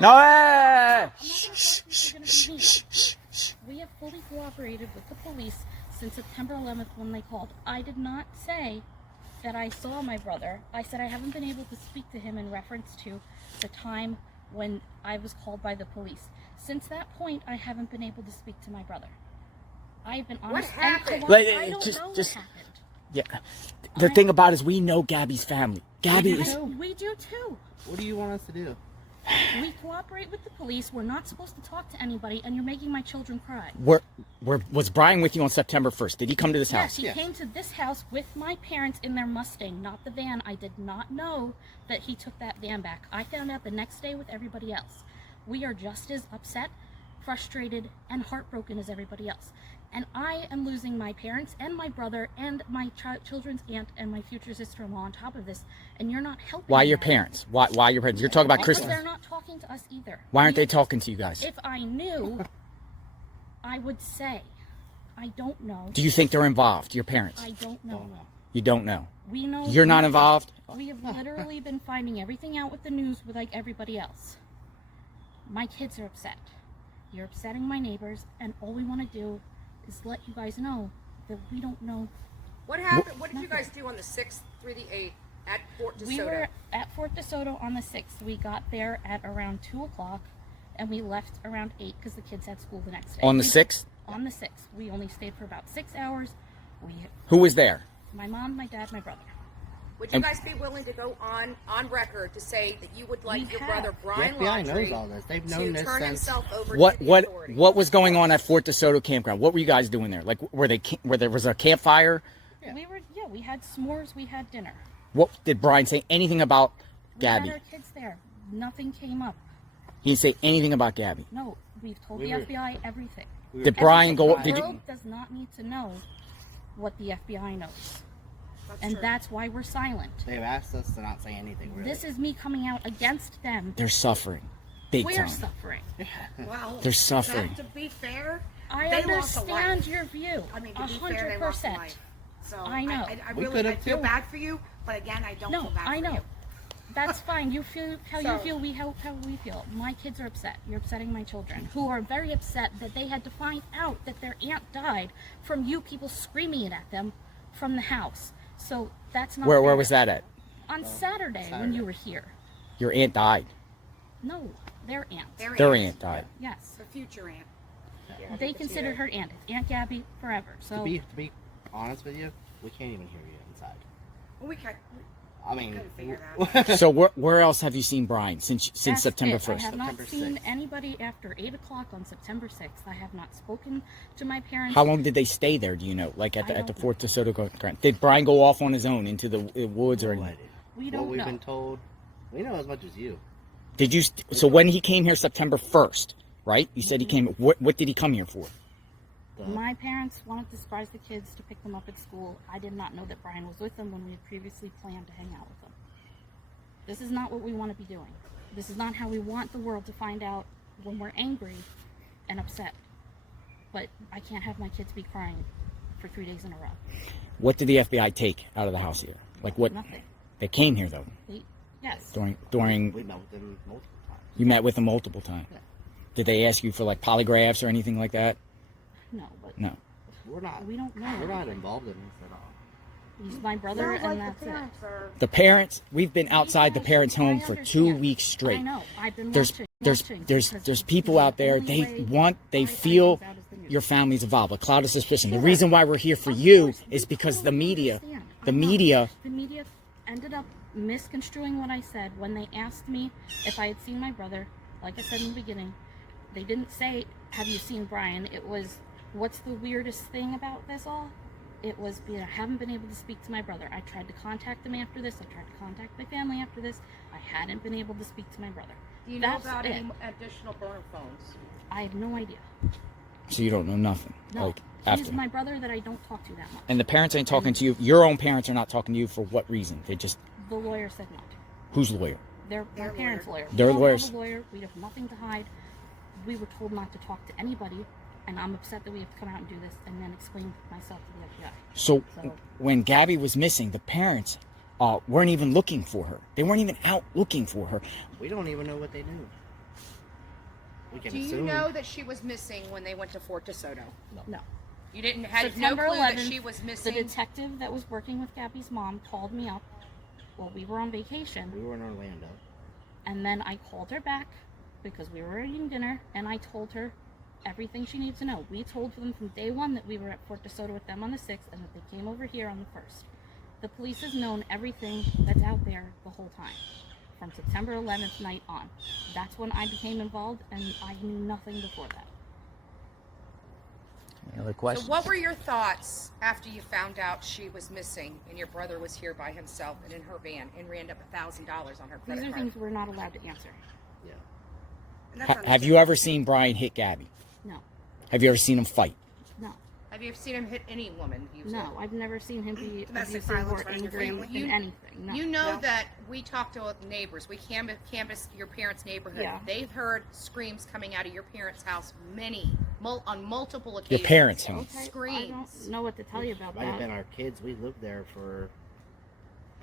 No, We have fully cooperated with the police since September 11th when they called. I did not say that I saw my brother. I said I haven't been able to speak to him in reference to the time when I was called by the police. Since that point, I haven't been able to speak to my brother. I've been honest. What happened? I don't know what happened. Yeah. The thing about it is we know Gabby's family. Gabby is... We do too. What do you want us to do? We cooperate with the police. We're not supposed to talk to anybody, and you're making my children cry. Was Brian with you on September 1st? Did he come to this house? Yes, he came to this house with my parents in their Mustang, not the van. I did not know that he took that van back. I found out the next day with everybody else. We are just as upset, frustrated, and heartbroken as everybody else. And I am losing my parents and my brother and my children's aunt and my future sister-in-law on top of this, and you're not helping. Why your parents? Why your parents? You're talking about Christmas. Because they're not talking to us either. Why aren't they talking to you guys? If I knew, I would say. I don't know. Do you think they're involved, your parents? I don't know. You don't know? We know. You're not involved? We have literally been finding everything out with the news with like everybody else. My kids are upset. You're upsetting my neighbors, and all we want to do is let you guys know that we don't know. What happened? What did you guys do on the 6th through the 8th at Fort DeSoto? We were at Fort DeSoto on the 6th. We got there at around 2 o'clock, and we left around 8 because the kids had school the next day. On the 6th? On the 6th. We only stayed for about 6 hours. Who was there? My mom, my dad, my brother. Would you guys be willing to go on record to say that you would like your brother Brian FBI Laundrie knows all this. They've known this turn since... himself over to the authorities? What was going on at Fort DeSoto campground? What were you guys doing there? Like, where there was a campfire? Yeah. We had s'mores, we had dinner. What did Brian say anything about Gabby? We had our kids there. Nothing came up. He didn't say anything about Gabby. No, we've told the FBI everything. Did Brian go? The world does not need to know what the FBI knows. That's why we're silent. They've asked us to not say anything, really. This is me coming out against them. They're suffering. Big We're time. suffering. Well, they're suffering. To be fair, I understand your view. I mean, to be fair, they lost a 100%. life. So I know. I feel bad for you, but again, I don't feel bad for you. No, I know. That's fine. You feel how you feel. We how we feel. My kids are upset. You're upsetting my children, who are very upset that they had to find out that their aunt died from you people screaming it at them from the house. So that's not. Where was that at? On Saturday when you were here. Your aunt died. No, their aunt. Their aunt died. Yes. The future aunt. Yeah. They considered her aunt. It's Aunt Gabby forever. So to be honest with you, we can't even hear you inside. We can't. I mean, so where else have you seen Brian since September 1st? I have not seen anybody after 8 o'clock on September 6th. I have not spoken to my parents. How long did they stay there? Do you know? Like at the Fort DeSoto campground? Did Brian go off on his own into the woods or anything? We don't know. What we've been told, we know as much as you. Did you? So when he came here September 1st, right? You said he came. What did he come here for? My parents wanted to surprise the kids to pick them up at school. I did not know that Brian was with them when we had previously planned to hang out with them. This is not what we want to be doing. This is not how we want the world to find out when we're angry and upset. But I can't have my kids be crying for 3 days in a row. What did the FBI take out of the house here? Like what? Nothing. They came here though. Yes. During. We met with them multiple times. You met with them multiple times. Yeah. Did they ask you for like polygraphs or anything like that? No, but no. We don't know. We're not involved in this at all. He's my brother, and that's it. The parents. We've been outside the parents' home for 2 weeks straight. I know. I've been There's people out there. They feel your family's involved. A cloud of suspicion. The reason why we're here for you is because the media ended up misconstruing what I said when they asked me if I had seen my brother. Like I said in the beginning, they didn't say, "Have you seen Brian?" It was, "What's the weirdest thing about this all?" It was, I haven't been able to speak to my brother. I tried to contact him after this. I tried to contact my family after this. I hadn't been able to speak to my brother. Do you know about any additional burner phones? I have no idea. So you don't know nothing? No. He's my brother that I don't talk to that much. And the parents ain't talking to you? Your own parents are not talking to you for what reason? They just... The lawyer said not to. Whose lawyer? Their parents' lawyer. Their lawyers. We don't have a lawyer. We have nothing to hide. We were told not to talk to anybody. And I'm upset that we have to come out and do this and then explain myself to the FBI. So when Gabby was missing, the parents weren't even looking for her. They weren't even out looking for her. We don't even know what they knew. We can Do you assume. know that she was missing when they went to Fort DeSoto? No. You didn't had no September clue 11th, that she was the missing. detective that was working with Gabby's mom called me up while we were on vacation. We were in Orlando. And then I called her back because we were eating dinner, and I told her everything she needs to know. We told them from day one that we were at Fort DeSoto with them on the 6th and that they came over here on the 1st. The police has known everything that's out there the whole time, from September 11th night on. That's when I became involved, and I knew nothing before that. Any other So questions? what were your thoughts after you found out she was missing and your brother was here by himself and in her van and ran up $1,000 on her These credit are card? things we're not allowed to answer. Yeah. And that's Have you ever seen Brian hit Gabby? No. Have you ever seen him fight? No. Have you ever seen him hit any woman? No, I've never seen him be Domestic abusive violence or running your angry family? in anything. No. You know No. that we talked to neighbors. We canvassed your parents' neighborhood. Yeah. They've heard screams coming out of your parents' house on multiple Your occasions. parents' house. Okay, I Screams. don't know what to tell you about Might have that. been our kids. We lived there for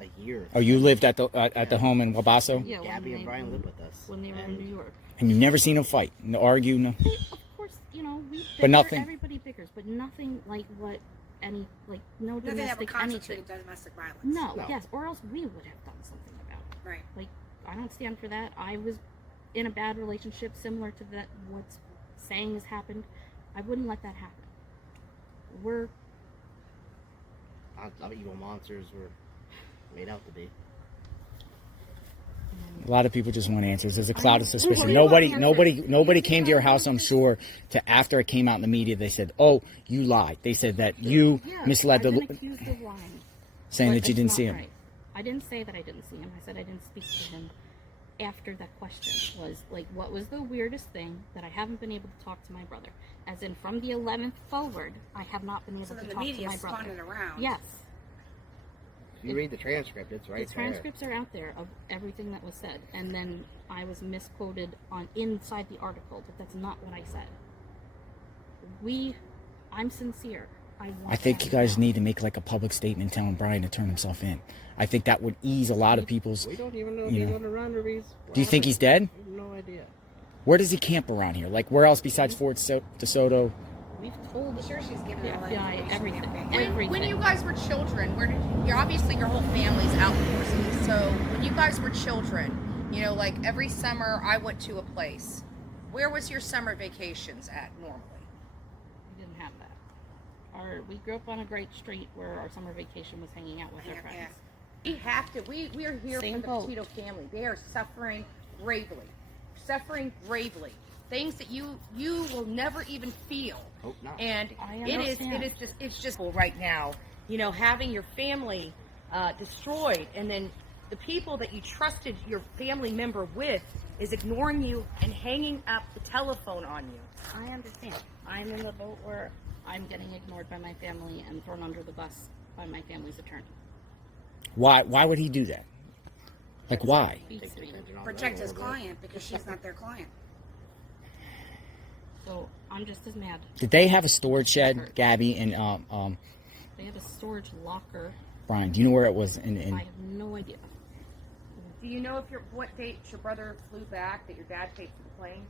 a year. Oh, you lived at the home in Wabasso? Yeah, when Gabby and they- Brian lived with us. when they were in New York. And you've never seen them fight? No argue? No? They, of course, you know, we bicker, But nothing- everybody bickers, but nothing like what any, like, no Nothing that would domestic anything. constitute domestic violence. No, No. yes, or else we would have done something about it. Right. Like, I don't stand for that. I was in a bad relationship similar to that, what's saying has happened. I wouldn't let that happen. We're, Not evil monsters were made out to be. A lot of people just want answers. There's a cloud of suspicion. Nobody came to your house, I'm sure, to after it came out in the media, they said, oh, you lied. They said that you yeah, misled I've been the... accused of lying. saying But that you it's didn't not see him. right. I didn't say that I didn't see him. I said I didn't speak to him after that question. Was like, what was the weirdest thing that I haven't been able to talk to my brother? As in, from the 11th forward, I have not been able So to then the talk to media my spun brother. it around. Yes, If you read the transcript, it's right the transcripts are out there of everything that was said, and then I was misquoted on inside the article, but that's not what I said. I'm sincere. I think you guys need to make like a public statement telling Brian to turn himself in. I think that would ease a lot of people's... there. We don't even know if You he's know. on the run or he's... Do you think he's dead? We have no idea. Where does he camp around here? Like, where else besides Fort DeSoto? We've told I'm sure she's giving the all that FBI information everything. away. Everything. When you guys were children, you're obviously your whole family's outdoorsy. So when you guys were children, you know, like every summer I went to a place. Where was your summer vacations at normally? We didn't have that. We grew up on a great street where our summer vacation was hanging out with our Yeah. friends. We have to. We are here Same for boat. the Petito family. They are suffering bravely. Suffering bravely. Things that you will never even feel. Hope not. And I it's just right now, you know, having your family destroyed, and then the people that you trusted your family member with is ignoring you and hanging up the telephone on you. I understand. I'm in the boat where I'm getting ignored by my family and thrown under the bus by my family's attorney. Why would he do that? Like, why? Beats Take the me. attention off Protect them his a little bit. client because she's not their client. So I'm just as mad. Did they have a storage shed, Gabby and They have a storage locker. Brian? Do you know where it was? I have no idea. Do you know what date your brother flew back, that your dad paid for the plane?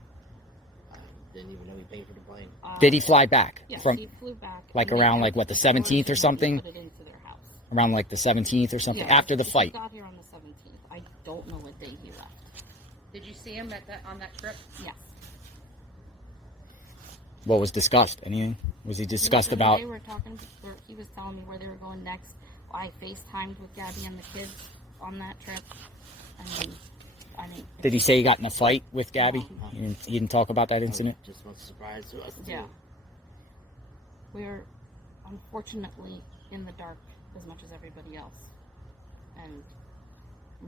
I didn't even know he paid for the plane. Did he fly back Yes, from he flew back. like and they around took like what the the storage 17th or and something? Put it into their house. Around like the 17th or something Yeah, after the he fight. got here on the 17th. I don't know what day he left. Did you see him on that trip? Yes. What was discussed? Anything? Was he discussed Listen, about? They were talking. He was telling me where they were going next. I FaceTimed with Gabby and the kids on that trip. I mean, Did he say he got in a fight with Gabby? No. He didn't talk about that incident. Just was a surprise to us. yeah. We're unfortunately in the dark as much as everybody else. And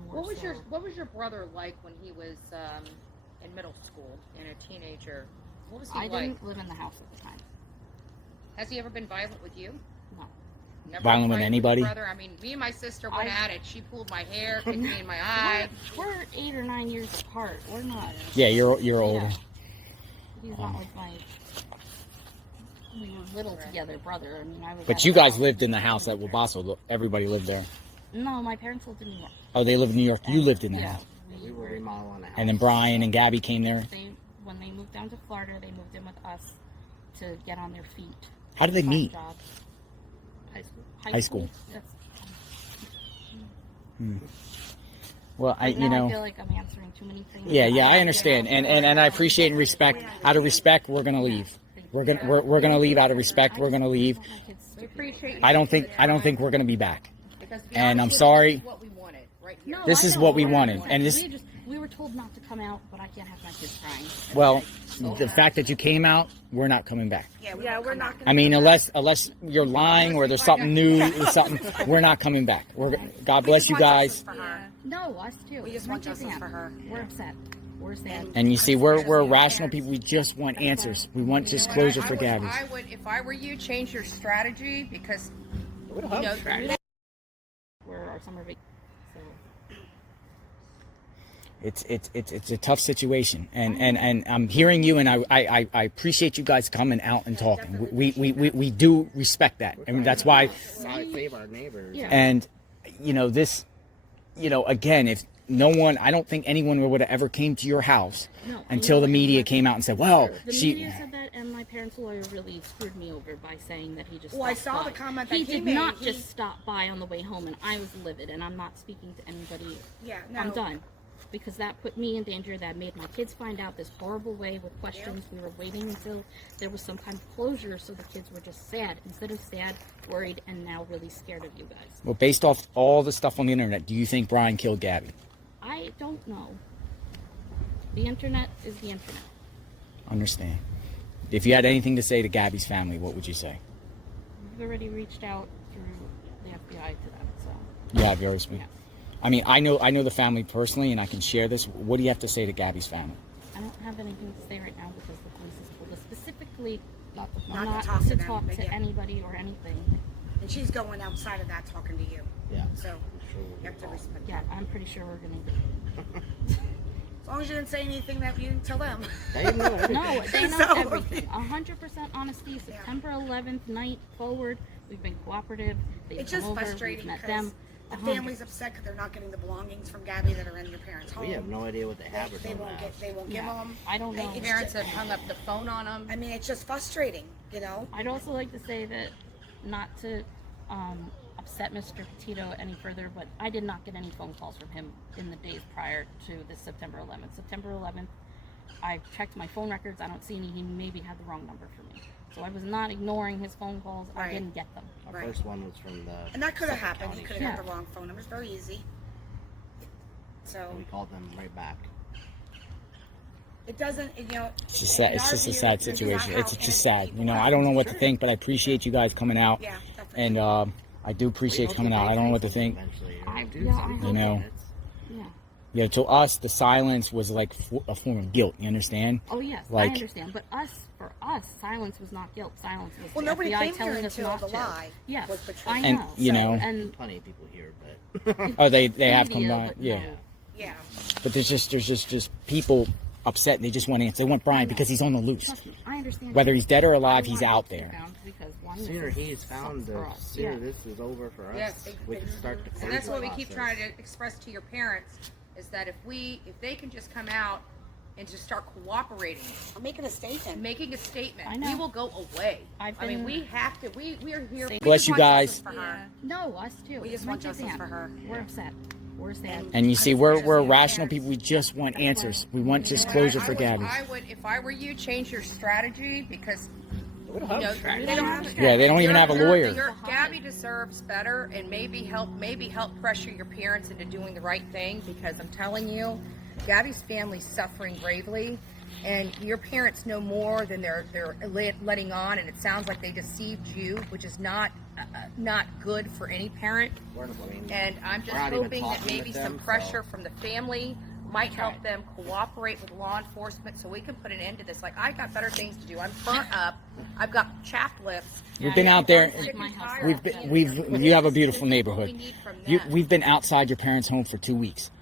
more What was your brother like when he was in middle school and a teenager? What was he I like? didn't live in the house at the time. Has he ever been violent with you? No. Never Violent with fight anybody? your brother? I mean, me and my sister went I- at it. She pulled my hair, kicked me in my eye. We're 8 or 9 years apart. We're not. Yeah, you're older. Yeah. He's not like my. We were little together, brother. I mean, I was. But at you a guys house. lived in the house at Wabasso. Everybody lived there. No, my parents lived in New York. Oh, they lived in New York. You lived in the Yeah. house. We were remodeling the house. And then Brian and Gabby came there. When they moved down to Florida. They moved in with us to get on their feet. How did they find meet? jobs. High school. That's, Well, right you now know. I feel like I'm answering too many things. Yeah, I understand, and I appreciate and respect. Out of respect, we're gonna leave. We're gonna leave out of respect. We're gonna leave. We appreciate you. I don't think we're gonna be back. Because to be And honest I'm with you, sorry. this is what we wanted right here. No, This I is know. what we wanted, and this. We were told not to come out, but I can't have my kids crying. Well, the fact that you came out, we're not coming back. Yeah, we're not. I mean, unless you're lying or there's something new or something, we're not coming back. God bless you guys. No, us too. We just My want kids justice can't. for her. We're upset. We're sad. And you see, we're rational people. We just want answers. We want just closure for Gabby. I would, if I were you, change your strategy because you know, We're our summer vacation. So. It's a tough situation, and I'm hearing you, and I appreciate you guys coming out and talking. We do respect that, and that's why. Save our neighbors. Yeah. And this, again, if no one, I don't think anyone would have ever came to your house No, until the media came out and said, "Well, The she." media said that, and my parents' lawyer really screwed me over by saying that he just. Well, I stopped saw by. the comment that he he did made. not He- just stop by on the way home, and I was livid. And I'm not speaking to anybody. Yeah, no. I'm done, because that put me in danger. That made my kids find out this horrible way with questions. We were waiting until there was some kind of closure, so the kids were just sad instead of sad, worried, and now really scared of you guys. Well, based off all the stuff on the internet, do you think Brian killed Gabby? I don't know. The internet is the internet. Understand. If you had anything to say to Gabby's family, what would you say? We've already reached out through the FBI to them, so. Yeah, very sweet. Yeah. I mean, I know the family personally, and I can share this. What do you have to say to Gabby's family? I don't have anything to say right now because the police has told us specifically Not not to talk to to them, talk but to yeah. anybody or anything. And she's going outside of that talking to you. Yeah. So Sure we'll you have to respect Yeah, that. I'm pretty sure we're gonna. As long as you didn't say anything that you didn't tell them. They know everything. No, they know So- everything. 100% honesty. September 11th night forward, we've been cooperative. They've It's come just over, frustrating we've met because them. the 100. family's upset because they're not getting the belongings from Gabby that are in your parents' home. We have no idea what they have or They don't won't have. get. They won't give Yeah, them. I don't know. It's Parents just- have hung up the phone on them. I mean, it's just frustrating, you know. I'd also like to say that not to upset Mr. Petito any further, but I did not get any phone calls from him in the days prior to this September 11th. September 11th, I checked my phone records. I don't see any. He maybe had the wrong number for me. So I was not ignoring his phone calls. I Right. didn't get them. Our Right. first one was from the. And that could have Suffolk happened. He County. could have got Yeah. the wrong phone number. It's very easy. So We called them right back. it doesn't, you know. It's just sad. in It's our just a view, sad this is not situation. how It's just innocent sad. people You know, are. I don't know what to think, but I appreciate you guys coming out, Yeah, definitely. and I do appreciate you coming out. I don't know what to think. Eventually, I do hope You know. Yeah. Yeah, to us, the silence was like a form of guilt. You understand? Oh yes, Like- I understand. But for us, silence was not guilt. Silence was Well, the nobody FBI came here telling us until not the to. lie Yes, was portrayed. I And, know. you know- and Plenty of people here, but Oh, they have come media, by. but Yeah. no. Yeah. But there's just people upset. They just want answers. They want Brian because he's on the loose. Trust me, I understand. Whether he's dead or alive, I he's want out us to be there. found Because one, the sooner this he's sucks found, for the us. sooner Yeah. this is over for us. Yes. We can start the And that's what we closure keep process. trying to express to your parents is that if they can just come out and just start cooperating, I'm making a statement. making a statement, I know. we will go away. I've I mean, been- we have to. We are here. Bless we just you want guys. justice for her. No, us too. We just My want kids justice can't. for her. We're upset. We're sad. And you see, I just we're understand rational parents. people. We just want answers. We want just And closure I for would- Gabby. I would, if I were you, change your strategy because you know, They don't have to. Yeah, they don't even have a lawyer. Gabby deserves better, and maybe help pressure your parents into doing the right thing. Because I'm telling you, Gabby's family's suffering gravely, and your parents know more than they're letting on. And it sounds like they deceived you, which is not good for any parent. I mean, And I'm just we're not even hoping that talking maybe with some them, pressure so- from the family might help them cooperate with law enforcement so we can put an end to this. Like, I got better things to do. I'm burnt up. I've got chapped lips. We've been out there. I'm sick My and house. tired. You have a beautiful This is what neighborhood. we need from them. We've been outside your parents' home for 2 weeks.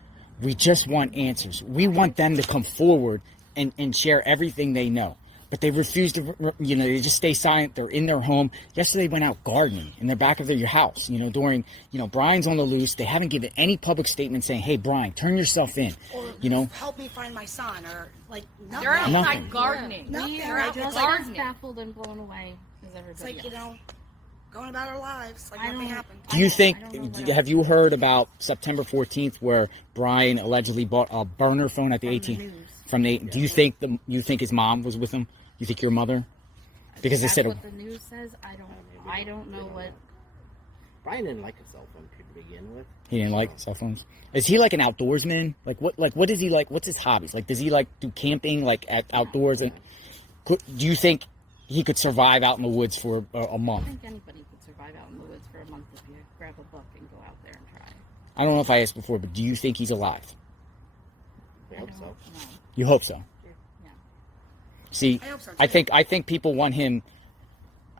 We just want answers. We want them to come forward and share everything they know. but they refuse to, they just stay silent. They're in their home. Yesterday, they went out gardening in the back of their house, during, Brian's on the loose. They haven't given any public statement saying, hey, Brian, turn yourself in, Or help me find my son, or like nothing. They're outside Nothing. gardening. Nothing. We They're are out just gardening. as baffled and blown away as It's everybody like, else. going about our lives like I nothing don't- happened. Do you think, I don't know what have you heard about September 14th where Brian allegedly bought a burner phone at the From the 18th? news. From the, do you think you think his mom was with him? You think your mother? Because they That's said, what the news says. I don't know what. Brian didn't like a cell phone to begin with. he didn't like cell phones. Is he like an outdoorsman? What is he like? What's his hobbies? Like, does he like do camping, like at outdoors? And do you think he could survive out in the woods for a month? I think anybody could survive out in the woods for a month if you grab a book and go out there and try. I don't know if I asked before, but do you think he's alive? I hope so. No. You hope so. Yeah. See, I hope so, too. I think people want him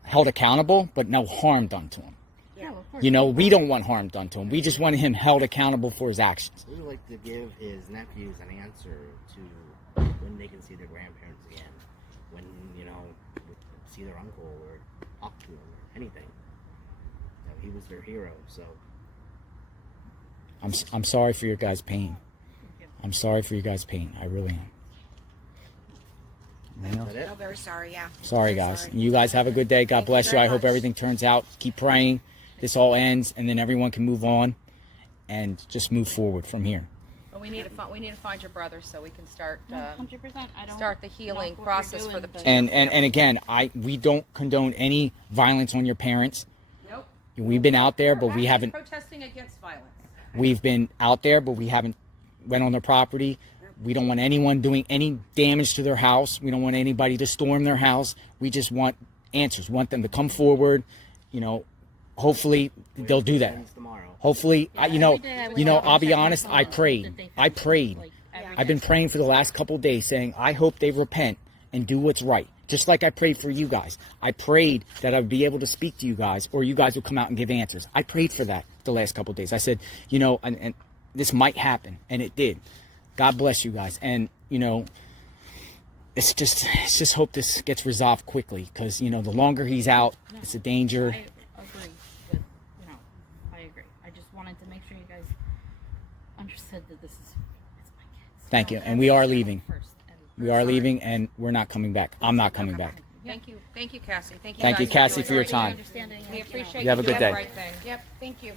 held accountable, but no harm done to him. No, of course. We don't want harm done to him. We just want him held accountable for his actions. We would like to give his nephews an answer to when they can see their grandparents again, when, see their uncle or talk to him or anything. He was their hero, so. I'm sorry for your guys' pain. I'm sorry for your guys' pain. I really am. Anything else? Is that it? I'm very sorry, yeah. Sorry, Very guys. sorry. You guys have a good day. God Thank you bless you. very I hope much. everything turns out. Keep praying. This all ends, and then everyone can move on and just move forward from here. But we need to find your brother so we can start 100%. I don't start the healing knock what process you're for the doing, And again, we don't condone any violence on your parents. Nope. We've been out there, but we haven't. Protesting against violence. We've been out there, but we haven't went on their property. We don't want anyone doing any damage to their house. We don't want anybody to storm their house. We just want answers. We want them to come forward. Hopefully they'll do that. Ends tomorrow. Hopefully, every day I wake up I'll and be check my honest. phone I that prayed. they I found prayed. like, every I've day. been praying for the last couple of days, saying I hope they repent and do what's right. Just like I prayed for you guys. I prayed that I'd be able to speak to you guys, or you guys would come out and give answers. I prayed for that the last couple of days. I said, and this might happen, and it did. God bless you guys, and let's just hope this gets resolved quickly, because the longer he's out, it's a danger. I agree with, I agree. I just wanted to make sure you guys understood that it's my kids. Thank you, and we are leaving. First, and We are leaving, and we're not coming back. I'm not coming back. Thank you, Cassie. Thank you, guys Cassie, doing for your the right time. thing. understanding. We appreciate You have a good doing day. the right thing. Yep. Thank you.